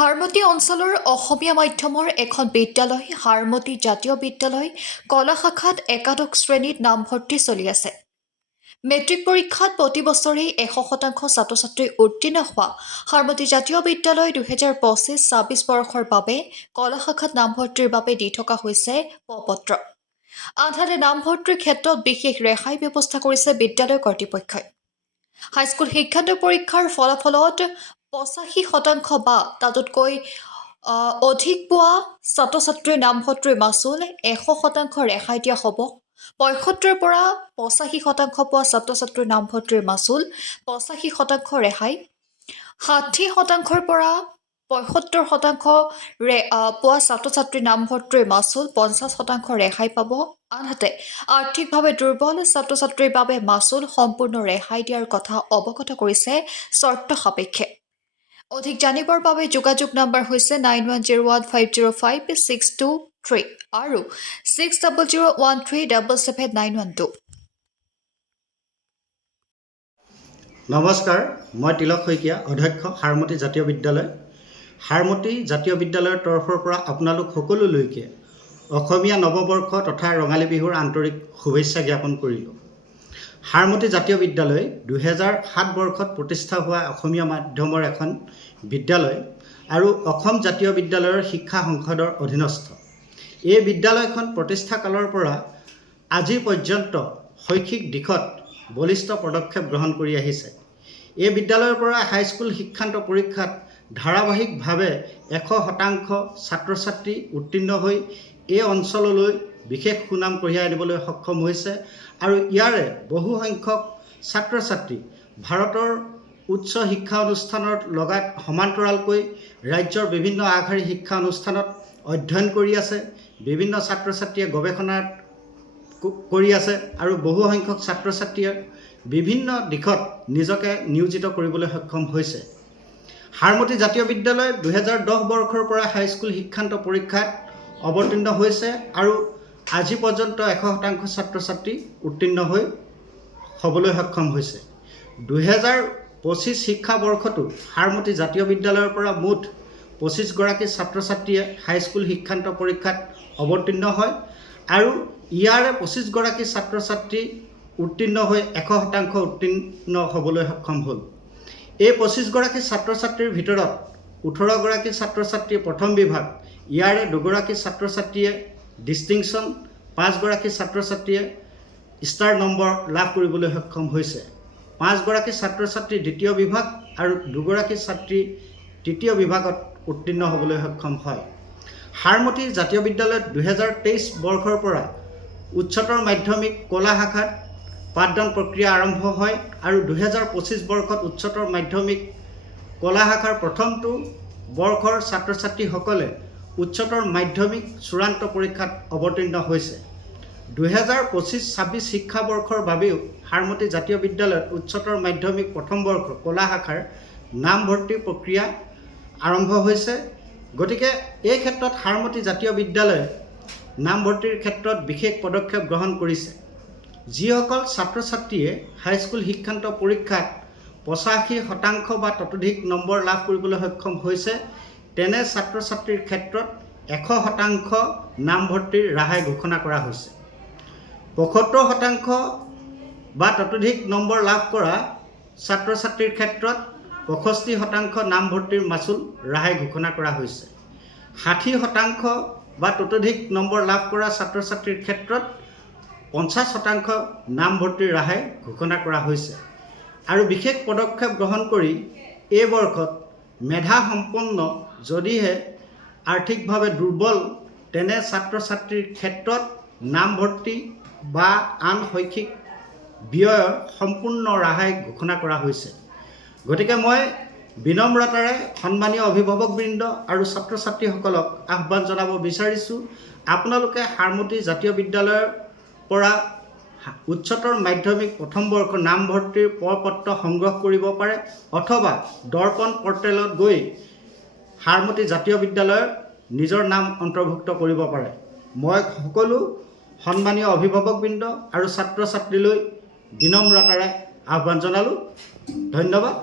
হাৰমতি অঞ্চলৰ অসমীয়া মাধ্যমৰ এখন বিদ্যালয় হাৰমতি জাতীয় বিদ্যালয় কলা শাখাত একাদশ শ্ৰেণীত নামভৰ্তি চলি আছে। মেট্ৰিক পৰীক্ষাত প্ৰতি বছৰেই 100% ছাত্ৰ-ছাত্ৰী উত্তীৰ্ণ হোৱা হাৰমতি জাতীয় বিদ্যালয় 2025-26 বৰ্ষৰ বাবে কলা শাখাত নামভৰ্তিৰ বাবে দি থকা হৈছে প্ৰ-পত্ৰ। আনহাতে নামভৰ্তিৰ ক্ষেত্ৰত বিশেষ ৰেহাই ব্যৱস্থা কৰিছে বিদ্যালয় কৰ্তৃপক্ষই। হাইস্কুল শিক্ষান্ত পৰীক্ষাৰ ফলাফলত 85% বা তাতোতকৈ অধিক পোৱা ছাত্ৰ-ছাত্ৰীৰ নামভৰ্তিৰ মাচুল 100% ৰেহাই দিয়া হ'ব। 75ৰ পৰা 85% পোৱা ছাত্ৰ-ছাত্ৰীৰ নামভৰ্তিৰ মাচুল 85% ৰেহাই। 60%ৰ পৰা 75% পোৱা ছাত্ৰ-ছাত্ৰীৰ নামভৰ্তিৰ মাচুল 50% ৰেহাই পাব। আনহাতে আৰ্থিকভাৱে দুৰ্বল ছাত্ৰ-ছাত্ৰীৰ বাবে মাচুল সম্পূৰ্ণ ৰেহাই দিয়াৰ কথা অৱগত কৰিছে চৰ্ত সাপেক্ষে। অধিক জানিবৰ বাবে যোগাযোগ নম্বৰ হৈছে 9101505623 আৰু 6001377912। নমস্কাৰ, মই তিলক শইকীয়া, অধ্যক্ষ হাৰমতি জাতীয় বিদ্যালয়। হাৰমতি জাতীয় বিদ্যালয়ৰ তৰফৰ পৰা আপোনালোক সকলোলৈকে অসমীয়া নৱবৰ্ষ তথা ৰঙালী বিহুৰ আন্তৰিক শুভেচ্ছা জ্ঞাপন কৰিলোঁ। হাৰমতি জাতীয় বিদ্যালয় 2007 বৰ্ষত প্ৰতিষ্ঠা হোৱা অসমীয়া মাধ্যমৰ এখন বিদ্যালয় আৰু অসম জাতীয় বিদ্যালয়ৰ শিক্ষা সংসদৰ অধীনস্থ। এই বিদ্যালয়খন প্ৰতিষ্ঠা কালৰ পৰা আজি পৰ্যন্ত শৈক্ষিক দিশত বলিষ্ঠ পদক্ষেপ গ্ৰহণ কৰি আহিছে। এই বিদ্যালয়ৰ পৰা হাইস্কুল শিক্ষান্ত পৰীক্ষাত ধাৰাবাহিকভাৱে 100% ছাত্ৰ-ছাত্ৰী উত্তীৰ্ণ হৈ এই অঞ্চললৈ বিশেষ সুনাম কঢ়িয়াই আনিবলৈ সক্ষম হৈছে আৰু ইয়াৰে বহু সংখ্যক ছাত্ৰ-ছাত্ৰী ভাৰতৰ উচ্চ শিক্ষা অনুষ্ঠানৰ লগত সমান্তৰালকৈ ৰাজ্যৰ বিভিন্ন আগশাৰী শিক্ষা অনুষ্ঠানত অধ্যয়ন কৰি আছে। বিভিন্ন ছাত্ৰ-ছাত্ৰীয়ে গৱেষণা কৰি আছে আৰু বহু সংখ্যক ছাত্ৰ-ছাত্ৰীয়ে বিভিন্ন দিশত নিজকে নিয়োজিত কৰিবলৈ সক্ষম হৈছে। হাৰমতি জাতীয় বিদ্যালয় 2010 বৰ্ষৰ পৰা হাইস্কুল শিক্ষান্ত পৰীক্ষাত অৱতীৰ্ণ হৈছে আৰু আজি পৰ্যন্ত 100% ছাত্ৰ-ছাত্ৰী উত্তীৰ্ণ হ'বলৈ সক্ষম হৈছে। 2025 শিক্ষাবৰ্ষতো হাৰমতি জাতীয় বিদ্যালয়ৰ পৰা মুঠ 25 গৰাকী ছাত্ৰ-ছাত্ৰীয়ে হাইস্কুল শিক্ষান্ত পৰীক্ষাত অৱতীৰ্ণ হয় আৰু ইয়াৰে 25 গৰাকী ছাত্ৰ-ছাত্ৰী উত্তীৰ্ণ হৈ 100% উত্তীৰ্ণ হ'বলৈ সক্ষম হ'ল। এই 25 গৰাকী ছাত্ৰ-ছাত্ৰীৰ ভিতৰত 18 গৰাকী ছাত্ৰ-ছাত্ৰীয়ে প্ৰথম বিভাগ, ইয়াৰে 2 গৰাকী ছাত্ৰ-ছাত্ৰীয়ে ডিষ্টিংশ্যন, 5 গৰাকী ছাত্ৰ-ছাত্ৰীয়ে ষ্টাৰ নম্বৰ লাভ কৰিবলৈ সক্ষম হৈছে। 5 গৰাকী ছাত্ৰ-ছাত্ৰী দ্বিতীয় বিভাগ আৰু 2 গৰাকী ছাত্ৰী তৃতীয় বিভাগত উত্তীৰ্ণ হ'বলৈ সক্ষম হয়। হাৰমতি জাতীয় বিদ্যালয়ত 2023 বৰ্ষৰ পৰা উচ্চতৰ মাধ্যমিক কলা শাখাত পাঠদান প্ৰক্ৰিয়া আৰম্ভ হয় আৰু 2025 বৰ্ষত উচ্চতৰ মাধ্যমিক কলা শাখাৰ প্ৰথমটো বৰ্ষৰ ছাত্ৰ-ছাত্ৰীসকলে উচ্চতৰ মাধ্যমিক চূড়ান্ত পৰীক্ষাত অৱতীৰ্ণ হৈছে। 2025-26 শিক্ষাবৰ্ষৰ বাবেও হাৰমতি জাতীয় বিদ্যালয়ত উচ্চতৰ মাধ্যমিক প্ৰথম বৰ্ষ কলা শাখাৰ নামভৰ্তি প্ৰক্ৰিয়া আৰম্ভ হৈছে। গতিকে এই ক্ষেত্ৰত হাৰমতি জাতীয় বিদ্যালয়ে নামভৰ্তিৰ ক্ষেত্ৰত বিশেষ পদক্ষেপ গ্ৰহণ কৰিছে। যিসকল ছাত্ৰ-ছাত্ৰীয়ে হাইস্কুল শিক্ষান্ত পৰীক্ষাত 85% বা ততোধিক নম্বৰ লাভ কৰিবলৈ সক্ষম হৈছে তেনে ছাত্ৰ-ছাত্ৰীৰ ক্ষেত্ৰত 100% নামভৰ্তিৰ ৰেহাই ঘোষণা কৰা হৈছে। 75% বা ততোধিক নম্বৰ লাভ কৰা ছাত্ৰ-ছাত্ৰীৰ ক্ষেত্ৰত 65% নামভৰ্তিৰ মাচুল ৰেহাই ঘোষণা কৰা হৈছে। 60% বা ততোধিক নম্বৰ লাভ কৰা ছাত্ৰ-ছাত্ৰীৰ ক্ষেত্ৰত 50% নামভৰ্তিৰ ৰেহাই ঘোষণা কৰা হৈছে। আৰু বিশেষ পদক্ষেপ গ্ৰহণ কৰি এই বৰ্ষত মেধা সম্পন্ন যদিহে আৰ্থিকভাৱে দুৰ্বল তেনে ছাত্ৰ-ছাত্ৰীৰ ক্ষেত্ৰত নামভৰ্তি বা আন শৈক্ষিক ব্যয়ৰ সম্পূৰ্ণ ৰেহাই ঘোষণা কৰা হৈছে। গতিকে মই বিনম্ৰতাৰে সন্মানীয় অভিভাৱকবৃন্দ আৰু ছাত্ৰ-ছাত্ৰীসকলক আহ্বান জনাব বিচাৰিছোঁ, আপোনালোকে হাৰমতি জাতীয় বিদ্যালয়ৰ পৰা উচ্চতৰ মাধ্যমিক প্ৰথম বৰ্ষ নামভৰ্তিৰ প্ৰ-পত্ৰ সংগ্ৰহ কৰিব পাৰে অথবা দৰ্পণ পৰ্টেলত গৈ হাৰমতি জাতীয় বিদ্যালয়ৰ নিজৰ নাম অন্তৰ্ভুক্ত কৰিব পাৰে। মই সকলো সন্মানীয় অভিভাৱকবৃন্দ আৰু ছাত্ৰ-ছাত্ৰীলৈ বিনম্ৰতাৰে আহ্বান জনালোঁ। ধন্যবাদ।